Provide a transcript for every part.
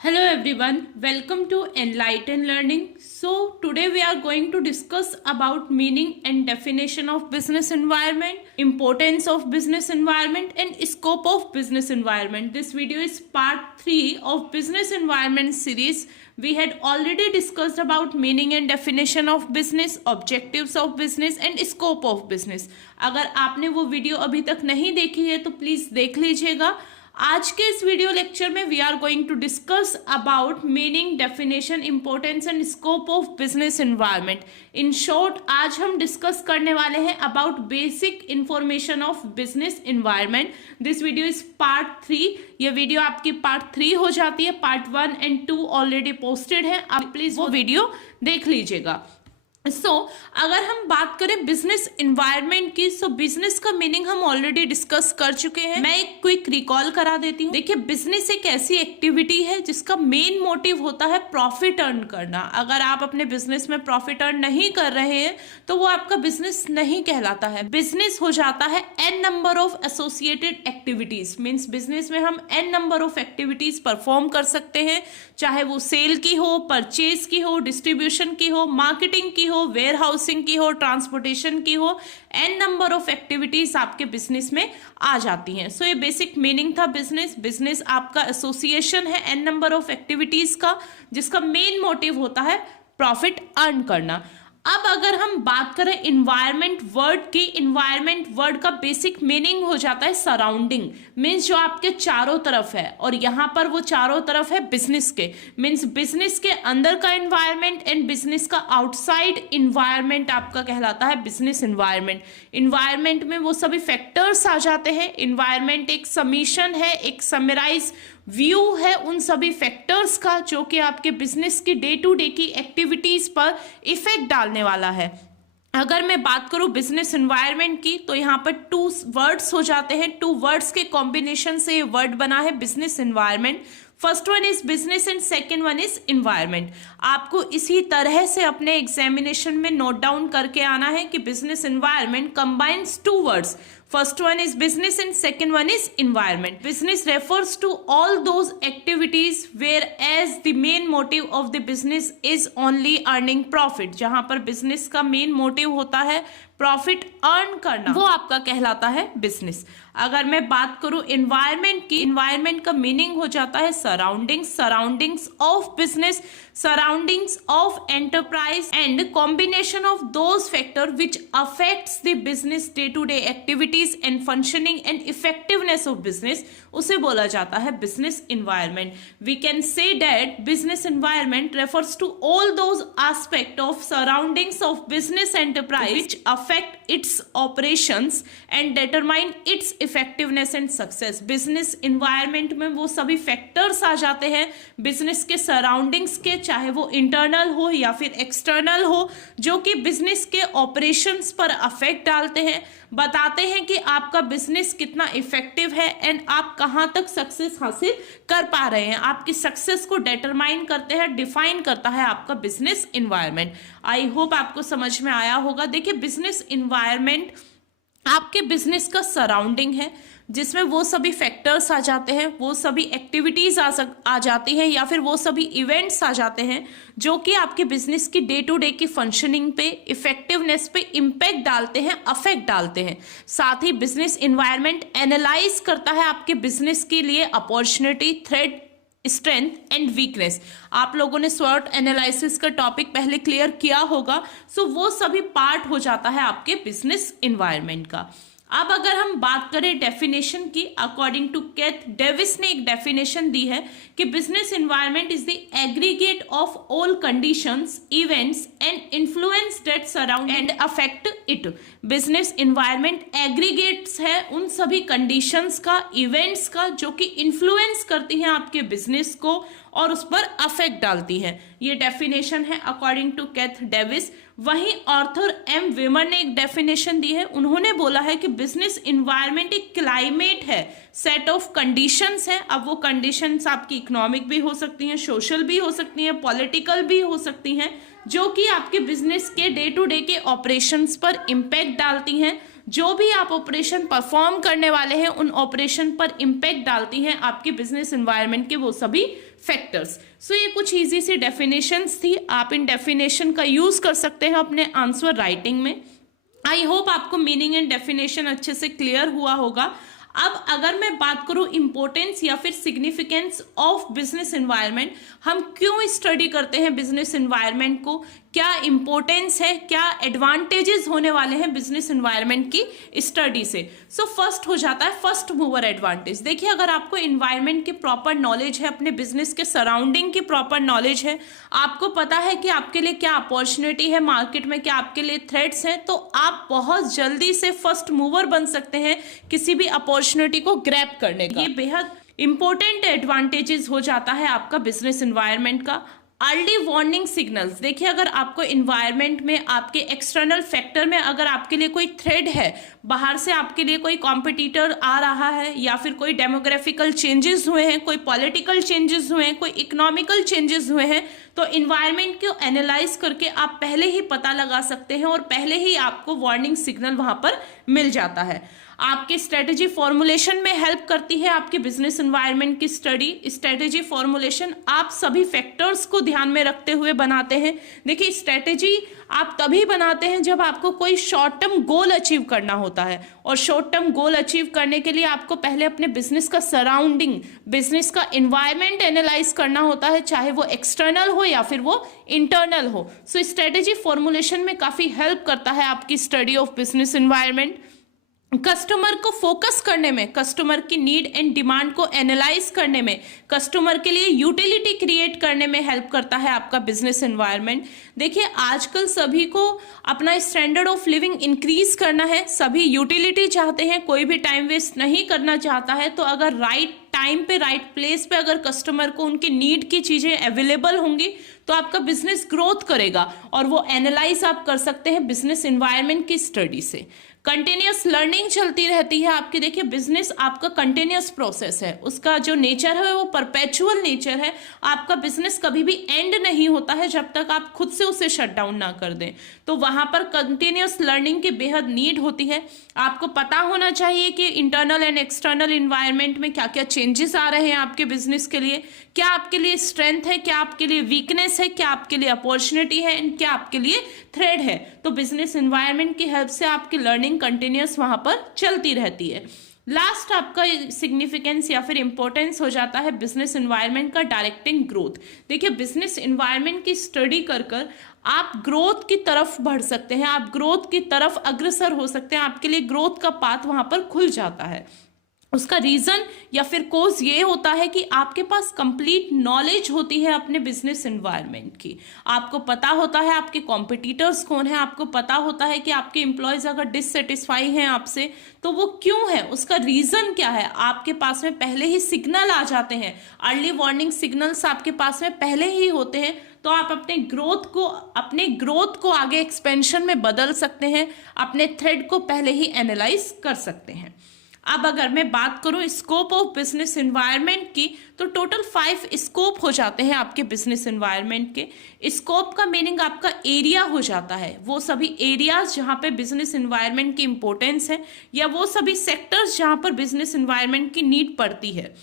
Hello everyone, welcome to Enlighten Learning. So today we are going to discuss about meaning and definition of business environment, importance of business environment and scope of business environment. This video is part 3 of business environment series. We had already discussed about meaning and definition of business, objectives of business and scope of business. अगर आपने वो video अभी तक नहीं देखी है तो please देख लीजिएगा. आज के इस वीडियो लेक्चर में we are going to discuss about meaning, definition, importance and scope of business environment. In short आज हम डिस्कस करने वाले हैं about basic information of business environment. This video is part 3. ये वीडियो आपकी पार्ट 3 हो जाती है. पार्ट 1 एंड 2 ऑलरेडी पोस्टेड है. आप प्लीज वो वीडियो देख लीजिएगा. अगर हम बात करें बिजनेस एनवायरनमेंट की, बिजनेस का मीनिंग हम ऑलरेडी डिस्कस कर चुके हैं. मैं एक क्विक रिकॉल करा देती हूँ. देखिए, बिजनेस एक ऐसी एक्टिविटी है जिसका मेन मोटिव होता है प्रॉफिट अर्न करना. अगर आप अपने बिजनेस में प्रॉफिट अर्न नहीं कर रहे हैं तो वो आपका बिजनेस नहीं कहलाता है. बिजनेस हो जाता है an number of associated activities. Means business में हम an number of activities perform कर सकते हैं, चाहे वो सेल की हो, परचेज की हो, डिस्ट्रीब्यूशन की हो, मार्केटिंग की हो, वेयर हाउसिंग की हो, ट्रांसपोर्टेशन की हो. एन नंबर ऑफ एक्टिविटीज आपके बिजनेस में आ जाती हैं. सो ये बेसिक मीनिंग था बिजनेस. बिजनेस आपका एसोसिएशन है एन नंबर ऑफ एक्टिविटीज का, जिसका मेन मोटिव होता है प्रॉफिट अर्न करना. अब अगर हम बात करें इन्वायरमेंट वर्ड की, इन्वायरमेंट वर्ड का बेसिक मीनिंग हो जाता है सराउंडिंग. मीन्स जो आपके चारों तरफ है, और यहाँ पर वो चारों तरफ है बिजनेस के. मीन्स बिजनेस के अंदर का इन्वायरमेंट एंड बिजनेस का आउटसाइड इन्वायरमेंट आपका कहलाता है बिजनेस इन्वायरमेंट. इन्वायरमेंट में वो सभी फैक्टर्स आ जाते हैं. इन्वायरमेंट एक समीशन है, एक समराइज व्यू है उन सभी फैक्टर्स का जो कि आपके बिजनेस की डे टू डे की एक्टिविटीज पर इफेक्ट डालने वाला है. अगर मैं बात करूं बिजनेस एनवायरनमेंट की, तो यहाँ पर 2 वर्ड्स हो जाते हैं. 2 वर्ड्स के कॉम्बिनेशन से ये वर्ड बना है business environment. First one is business and second one is environment. आपको इसी तरह से अपने एग्जामिनेशन में नोट डाउन करके आना है कि business environment combines 2 words. First one is business and second one is environment. Business refers to all those activities whereas the main motive of the business is only earning profit. जहां पर business का main motive होता है profit earn करना, वो आपका कहलाता है बिजनेस. अगर मैं बात करूं एनवायरनमेंट की, एनवायरनमेंट का मीनिंग हो जाता है surroundings, surroundings of business, surroundings of enterprise and combination of those factor which affects the business day to day activities and functioning and effectiveness of business, उसे बोला जाता है business environment. We can say that business environment refers to all those aspect of surroundings of business enterprise which affect its operations and determine its effectiveness and success. Business environment में वो सभी factors आ जाते हैं business के surroundings के, चाहे वो internal हो या फिर एक्सटर्नल हो, जो कि बिजनेस के ऑपरेशंस पर अफेक्ट डालते हैं, बताते हैं कि आपका बिजनेस कितना इफेक्टिव है एंड आप कहां तक सक्सेस हासिल कर पा रहे हैं. आपकी सक्सेस को डिटरमाइन करते हैं, डिफाइन करता है आपका बिजनेस एनवायरनमेंट. आई होप आपको समझ में आया होगा. देखिए, बिजनेस एनवायरनमेंट आपके बिजनेस का सराउंडिंग है, जिसमें वो सभी फैक्टर्स आ जाते हैं, वो सभी एक्टिविटीज आ जाती हैं या फिर वो सभी इवेंट्स आ जाते हैं जो कि आपके बिजनेस की डे टू डे की फंक्शनिंग पे, इफेक्टिवनेस पे इम्पैक्ट डालते हैं, अफेक्ट डालते हैं. साथ ही बिजनेस एनवायरनमेंट एनालाइज करता है आपके बिजनेस के लिए opportunity, threat, strength and weakness. आप लोगों ने स्वॉट एनालिसिस का टॉपिक पहले क्लियर किया होगा. वो सभी पार्ट हो जाता है आपके बिजनेस एनवायरनमेंट का. अब अगर हम बात करें डेफिनेशन की, अकॉर्डिंग टू केथ डेविस ने एक डेफिनेशन दी है कि business environment is the aggregate of all conditions, events and influence that surround and affect it. Business environment aggregates है उन सभी कंडीशंस का, इवेंट्स का, जो कि इन्फ्लुएंस करती हैं आपके बिजनेस को और उस पर अफेक्ट डालती है. ये डेफिनेशन है अकॉर्डिंग टू केथ डेविस. वहीं ऑर्थर एम विमर ने एक डेफिनेशन दी है. उन्होंने बोला है कि बिजनेस एनवायरनमेंट एक क्लाइमेट है, सेट ऑफ कंडीशंस है. अब वो कंडीशंस आपकी इकोनॉमिक भी हो सकती हैं, सोशल भी हो सकती हैं, पॉलिटिकल भी हो सकती हैं, जो कि आपके बिजनेस के डे टू डे के ऑपरेशंस पर इम्पैक्ट डालती हैं, जो भी आप ऑपरेशन परफॉर्म करने वाले हैं उन ऑपरेशन पर इम्पैक्ट डालती हैं आपके बिजनेस एनवायरनमेंट के वो सभी फैक्टर्स। सो ये कुछ इजी सी डेफिनेशंस थी, आप इन डेफिनेशन का यूज कर सकते हैं अपने आंसर राइटिंग में। आई होप आपको मीनिंग एंड डेफिनेशन अच्छे से क्लियर हुआ होगा। अब अगर मैं बात करूं इंपॉर्टेंस या फिर सिग्निफिकेंस ऑफ बिजनेस एनवायरनमेंट, हम क्यों स्टडी करते हैं बिजनेस एनवायरनमेंट को, क्या इंपॉर्टेंस है, क्या एडवांटेजेस होने वाले हैं बिजनेस एनवायरनमेंट की स्टडी से। सो फर्स्ट हो जाता है फर्स्ट मूवर एडवांटेज। देखिए, अगर आपको एनवायरनमेंट की प्रॉपर नॉलेज है, अपने बिजनेस के सराउंडिंग की प्रॉपर नॉलेज है, आपको पता है कि आपके लिए क्या अपॉर्चुनिटी है मार्केट में, क्या आपके लिए थ्रेट्स हैं, तो आप बहुत जल्दी से फर्स्ट मूवर बन सकते हैं किसी भी अपॉर्चुनिटी को ग्रैब करने का। ये बेहद इंपॉर्टेंट एडवांटेजेस हो जाता है आपका बिजनेस एनवायरनमेंट का। अर्ली वार्निंग सिग्नल्स, देखिए अगर आपको इन्वायरमेंट में आपके एक्सटर्नल फैक्टर में अगर आपके लिए कोई थ्रेड है, बाहर से आपके लिए कोई कॉम्पिटिटर आ रहा है, या फिर कोई डेमोग्राफिकल चेंजेस हुए हैं, कोई पॉलिटिकल चेंजेस हुए हैं, कोई इकोनॉमिकल चेंजेस हुए हैं, तो इन्वायरमेंट को एनालाइज करके आप पहले ही पता लगा सकते हैं और पहले ही आपको वार्निंग सिग्नल वहां पर मिल जाता है। आपकी स्ट्रेटेजी फॉर्मुलेशन में हेल्प करती है आपके बिजनेस एनवायरनमेंट की स्टडी। स्ट्रेटेजी फॉर्मुलेशन आप सभी फैक्टर्स को ध्यान में रखते हुए बनाते हैं। देखिए, स्ट्रेटेजी आप तभी बनाते हैं जब आपको कोई शॉर्ट टर्म गोल अचीव करना होता है, और शॉर्ट टर्म गोल अचीव करने के लिए आपको पहले अपने बिजनेस का सराउंडिंग, बिजनेस का एनवायरनमेंट एनालाइज करना होता है, चाहे वो एक्सटर्नल हो या फिर वो इंटरनल हो। सो स्ट्रेटेजी फॉर्मुलेशन में काफी हेल्प करता है आपकी study of business environment. Customer को फोकस करने में, कस्टमर की नीड एंड डिमांड को एनालाइज करने में, कस्टमर के लिए यूटिलिटी क्रिएट करने में हेल्प करता है आपका बिजनेस एनवायरनमेंट। देखिए, आजकल सभी को अपना स्टैंडर्ड ऑफ लिविंग इंक्रीज करना है, सभी यूटिलिटी चाहते हैं, कोई भी टाइम वेस्ट नहीं करना चाहता है। तो अगर राइट टाइम पे, राइट प्लेस पे अगर कस्टमर को उनकी नीड की चीजें अवेलेबल होंगी तो आपका बिजनेस ग्रोथ करेगा, और वो एनालाइज आप कर सकते हैं बिजनेस एनवायरनमेंट की स्टडी से। कंटिन्यूअस लर्निंग चलती रहती है आपकी। देखिए, बिजनेस आपका कंटिन्यूअस प्रोसेस है, उसका जो नेचर है वो परपेचुअल नेचर है। आपका बिजनेस कभी भी एंड नहीं होता है जब तक आप खुद से उसे शट डाउन ना कर दें। तो वहां पर कंटिन्यूअस लर्निंग की बेहद नीड होती है। आपको पता होना चाहिए कि इंटरनल एंड एक्सटर्नल इन्वायरमेंट में क्या क्या चेंजेस आ रहे हैं आपके बिजनेस के लिए, क्या आपके लिए स्ट्रेंथ है, क्या आपके लिए वीकनेस है, क्या आपके लिए अपॉर्चुनिटी है एंड क्या आपके लिए थ्रेड है। तो बिजनेस एनवायरनमेंट की हेल्प से आपकी लर्निंग कंटिन्यूअस वहां पर चलती रहती है। लास्ट आपका सिग्निफिकेंस या फिर इंपॉर्टेंस हो जाता है बिजनेस एनवायरनमेंट का डायरेक्टिंग ग्रोथ। देखिए, बिजनेस एनवायरनमेंट की स्टडी कर कर आप ग्रोथ की तरफ बढ़ सकते हैं, आप ग्रोथ की तरफ अग्रसर हो सकते हैं, आपके लिए ग्रोथ का पाथ वहां पर खुल जाता है। उसका रीजन या फिर कोज ये होता है कि आपके पास कंप्लीट नॉलेज होती है अपने बिजनेस एनवायरनमेंट की। आपको पता होता है आपके कॉम्पिटिटर्स कौन है, आपको पता होता है कि आपके एम्प्लॉयज अगर डिससेटिस्फाई हैं आपसे तो वो क्यों है, उसका रीजन क्या है। आपके पास में पहले ही सिग्नल आ जाते हैं, अर्ली वार्निंग सिग्नल्स आपके पास में पहले ही होते हैं। तो आप अपने ग्रोथ को आगे एक्सपेंशन में बदल सकते हैं, अपने थ्रेड को पहले ही एनालाइज कर सकते हैं। अब अगर मैं बात करूं स्कोप ऑफ बिजनेस एनवायरनमेंट की, तो टोटल 5 स्कोप हो जाते हैं आपके बिजनेस एनवायरनमेंट के। स्कोप का मीनिंग आपका एरिया हो जाता है, वो सभी एरियाज जहां पे बिजनेस एनवायरनमेंट की इंपॉर्टेंस है, या वो सभी सेक्टर्स जहां पर बिजनेस एनवायरनमेंट की नीड पड़ती है।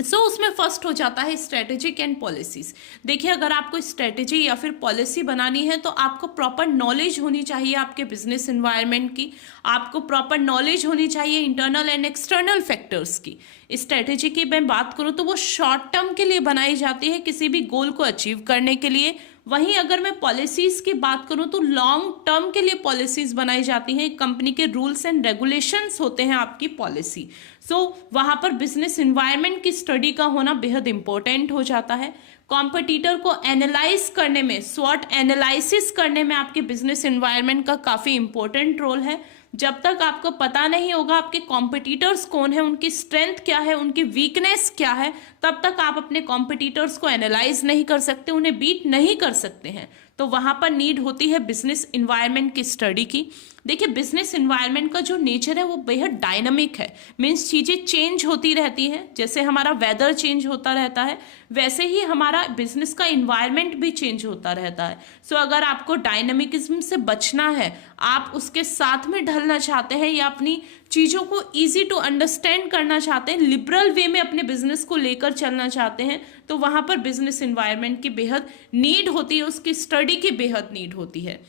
उसमें फर्स्ट हो जाता है स्ट्रेटेजिक एंड पॉलिसीज। देखिए, अगर आपको स्ट्रेटेजी या फिर पॉलिसी बनानी है तो आपको प्रॉपर नॉलेज होनी चाहिए आपके बिजनेस एनवायरनमेंट की, आपको प्रॉपर नॉलेज होनी चाहिए इंटरनल एंड एक्सटर्नल फैक्टर्स की। स्ट्रेटेजी की मैं बात करूं तो वो शॉर्ट टर्म के लिए बनाई जाती है, किसी भी गोल को अचीव करने के लिए। वहीं अगर मैं पॉलिसीज की बात करूं तो लॉन्ग टर्म के लिए पॉलिसीज बनाई जाती हैं, कंपनी के रूल्स एंड रेगुलेशंस होते हैं आपकी पॉलिसी। वहां पर बिजनेस एनवायरनमेंट की स्टडी का होना बेहद इंपॉर्टेंट हो जाता है। कॉम्पिटिटर को एनालाइज करने में, स्वॉट एनालिसिस करने में आपके बिजनेस एनवायरनमेंट का काफी इंपॉर्टेंट रोल है। जब तक आपको पता नहीं होगा आपके कॉम्पिटिटर्स कौन है, उनकी स्ट्रेंथ क्या है, उनकी वीकनेस क्या है, तब तक आप अपने कॉम्पिटिटर्स को एनालाइज नहीं कर सकते, उन्हें बीट नहीं कर सकते हैं। तो वहां पर नीड होती है बिजनेस इन्वायरमेंट की स्टडी की। देखिए बिजनेस इन्वायरमेंट का जो नेचर है वो बेहद डायनामिक है, मीन्स चीज़ें चेंज होती रहती हैं। जैसे हमारा वेदर चेंज होता रहता है वैसे ही हमारा बिजनेस का इन्वायरमेंट भी चेंज होता रहता है। सो अगर आपको डायनामिकिज्म से बचना है, आप उसके साथ में ढलना चाहते हैं या अपनी चीज़ों को ईजी टू अंडरस्टैंड करना चाहते हैं, लिबरल वे में अपने बिजनेस को लेकर चलना चाहते हैं, तो वहाँ पर बिजनेस इन्वायरमेंट की बेहद नीड होती है, उसकी स्टडी की बेहद नीड होती है।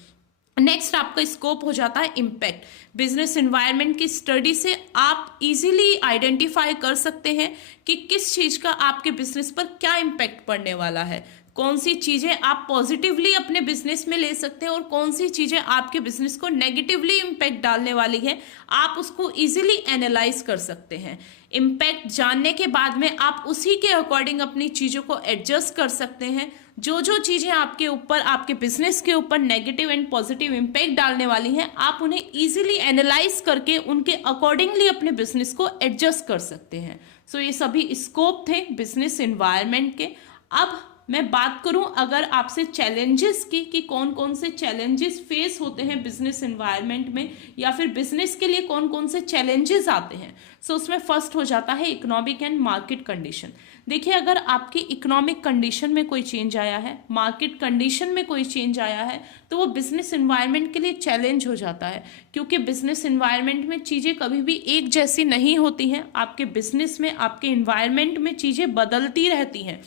नेक्स्ट आपका स्कोप हो जाता है इम्पैक्ट। बिजनेस इन्वायरमेंट की स्टडी से आप इजीली आइडेंटिफाई कर सकते हैं कि किस चीज़ का आपके बिजनेस पर क्या इम्पैक्ट पड़ने वाला है, कौन सी चीज़ें आप पॉजिटिवली अपने बिजनेस में ले सकते हैं और कौन सी चीज़ें आपके बिजनेस को नेगेटिवली इम्पैक्ट डालने वाली है, आप उसको इजीली एनालाइज कर सकते हैं। इम्पैक्ट जानने के बाद में आप उसी के अकॉर्डिंग अपनी चीज़ों को एडजस्ट कर सकते हैं। जो जो चीज़ें आपके ऊपर, आपके बिजनेस के ऊपर नेगेटिव एंड पॉजिटिव इम्पैक्ट डालने वाली हैं, आप उन्हें इजीली एनालाइज करके उनके अकॉर्डिंगली अपने बिजनेस को एडजस्ट कर सकते हैं। सो ये सभी स्कोप थे बिजनेस इन्वायरमेंट के। अब मैं बात करूं अगर आपसे चैलेंजेस की कि कौन कौन से चैलेंजेस फेस होते हैं बिजनेस इन्वायरमेंट में, या फिर बिजनेस के लिए कौन कौन से चैलेंजेस आते हैं। सो उसमें फर्स्ट हो जाता है इकोनॉमिक एंड मार्केट कंडीशन। देखिए अगर आपकी इकोनॉमिक कंडीशन में कोई चेंज आया है, मार्केट कंडीशन में कोई चेंज आया है, तो वो बिजनेस इन्वायरमेंट के लिए चैलेंज हो जाता है, क्योंकि बिजनेस इन्वायरमेंट में चीज़ें कभी भी एक जैसी नहीं होती हैं। आपके बिजनेस में, आपके इन्वायरमेंट में चीज़ें बदलती रहती हैं।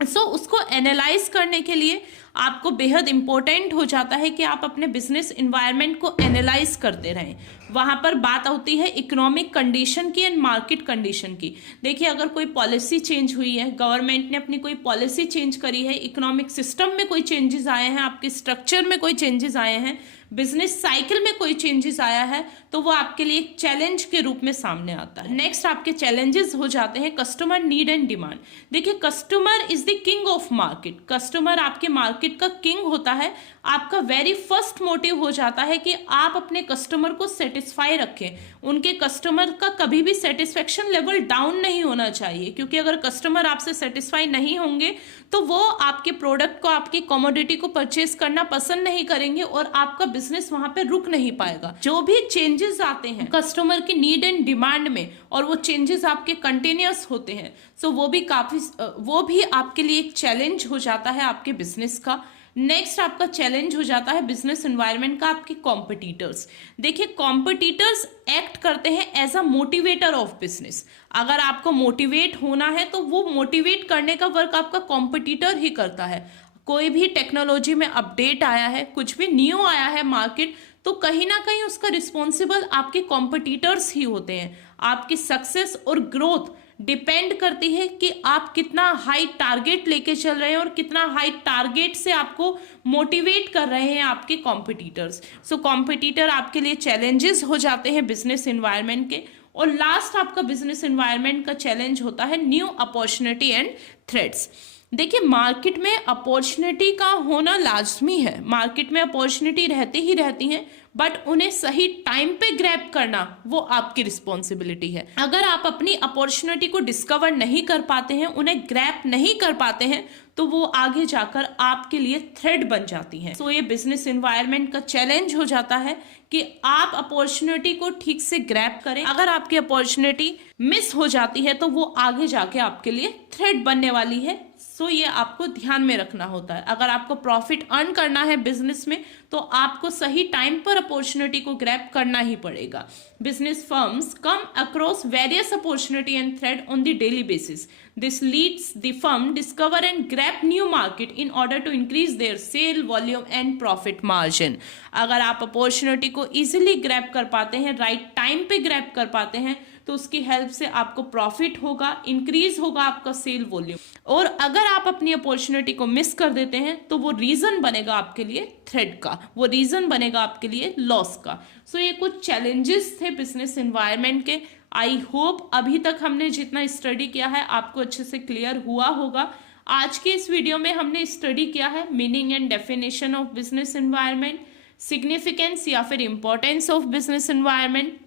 सो उसको एनालाइज करने के लिए आपको बेहद इंपॉर्टेंट हो जाता है कि आप अपने बिजनेस इन्वायरमेंट को एनालाइज करते रहें। वहाँ पर बात होती है इकोनॉमिक कंडीशन की एंड मार्केट कंडीशन की। देखिए अगर कोई पॉलिसी चेंज हुई है, गवर्नमेंट ने अपनी कोई पॉलिसी चेंज करी है, इकोनॉमिक सिस्टम में कोई चेंजेस आए हैं, आपके स्ट्रक्चर में कोई चेंजेस आए हैं, बिजनेस साइकिल में कोई चेंजेस आया है, तो वो आपके लिए एक चैलेंज के रूप में सामने आता है। नेक्स्ट आपके चैलेंजेस हो जाते हैं कस्टमर नीड एंड डिमांड। देखिए customer is the king of market. Customer आपके मार्केट का किंग होता है। आपका वेरी फर्स्ट मोटिव हो जाता है कि आप अपने कस्टमर को सेटिस्फाई रखें। उनके कस्टमर का कभी भी सेटिस्फेक्शन लेवल डाउन नहीं होना चाहिए, क्योंकि अगर कस्टमर आपसे सेटिस्फाई नहीं होंगे तो वो आपके प्रोडक्ट को, आपकी कमोडिटी को परचेज करना पसंद नहीं करेंगे और आपका बिजनेस वहां पे रुक नहीं पाएगा। जो भी चेंजेस आते हैं कस्टमर की नीड एंड डिमांड में, और वो चेंजेस आपके कंटिन्यूअस होते हैं, सो वो भी आपके लिए एक चैलेंज हो जाता है आपके बिजनेस का। नेक्स्ट आपका चैलेंज हो जाता है बिजनेस एनवायरनमेंट का आपके कॉम्पिटिटर्स। देखिए कॉम्पिटिटर्स एक्ट करते हैं as a motivator of business. अगर आपको मोटिवेट होना है तो वो मोटिवेट करने का वर्क आपका कॉम्पिटिटर ही करता है। कोई भी टेक्नोलॉजी में अपडेट आया है, कुछ भी न्यू आया है मार्केट, तो कहीं ना कहीं उसका रिस्पॉन्सिबल आपके कॉम्पिटिटर्स ही होते हैं। आपकी सक्सेस और ग्रोथ डिपेंड करती है कि आप कितना हाई टारगेट लेके चल रहे हैं और कितना हाई टारगेट से आपको मोटिवेट कर रहे हैं आपके कॉम्पिटिटर्स। सो कॉम्पिटिटर आपके लिए चैलेंजेस हो जाते हैं बिजनेस एनवायरनमेंट के। और लास्ट आपका बिजनेस एनवायरनमेंट का चैलेंज होता है न्यू अपॉर्चुनिटी एंड थ्रेट्स। देखिए मार्केट में अपॉर्चुनिटी का होना लाजमी है, मार्केट में अपॉर्चुनिटी रहती ही रहती हैं, बट उन्हें सही टाइम पे ग्रैब करना वो आपकी रिस्पॉन्सिबिलिटी है। अगर आप अपनी अपॉर्चुनिटी को डिस्कवर नहीं कर पाते हैं, उन्हें ग्रैब नहीं कर पाते हैं, तो वो आगे जाकर आपके लिए थ्रेट बन जाती हैं। सो ये बिजनेस एनवायरनमेंट का चैलेंज हो जाता है कि आप अपॉर्चुनिटी को ठीक से ग्रैब करें। अगर आपकी अपॉर्चुनिटी मिस हो जाती है तो वो आगे जाके आपके लिए थ्रेट बनने वाली है। सो ये आपको ध्यान में रखना होता है। अगर आपको प्रॉफिट अर्न करना है बिजनेस में तो आपको सही टाइम पर अपॉर्चुनिटी को ग्रैब करना ही पड़ेगा। Business firms come across various opportunity and threat on the daily basis. This leads the firm discover and grab new market in order to increase their sale volume and profit margin. अगर आप opportunity को easily grab कर पाते हैं, right time पे grab कर पाते हैं, तो उसकी हेल्प से आपको प्रॉफिट होगा, इंक्रीज होगा आपका सेल वॉल्यूम। और अगर आप अपनी अपॉर्चुनिटी को मिस कर देते हैं तो वो रीजन बनेगा आपके लिए थ्रेट का, वो रीजन बनेगा आपके लिए लॉस का। सो ये कुछ चैलेंजेस थे बिजनेस एनवायरनमेंट के। आई होप अभी तक हमने जितना स्टडी किया है आपको अच्छे से क्लियर हुआ होगा। आज के इस वीडियो में हमने स्टडी किया है meaning and definition of business environment, significance या फिर importance of business environment,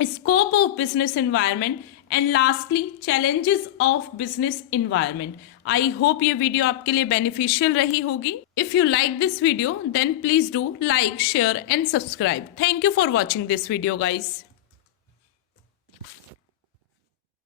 scope of business environment and lastly challenges of business environment. I hope ये वीडियो आपके लिए बेनिफिशियल रही होगी। If you like this video then please do like, share and subscribe. Thank you for watching this video guys.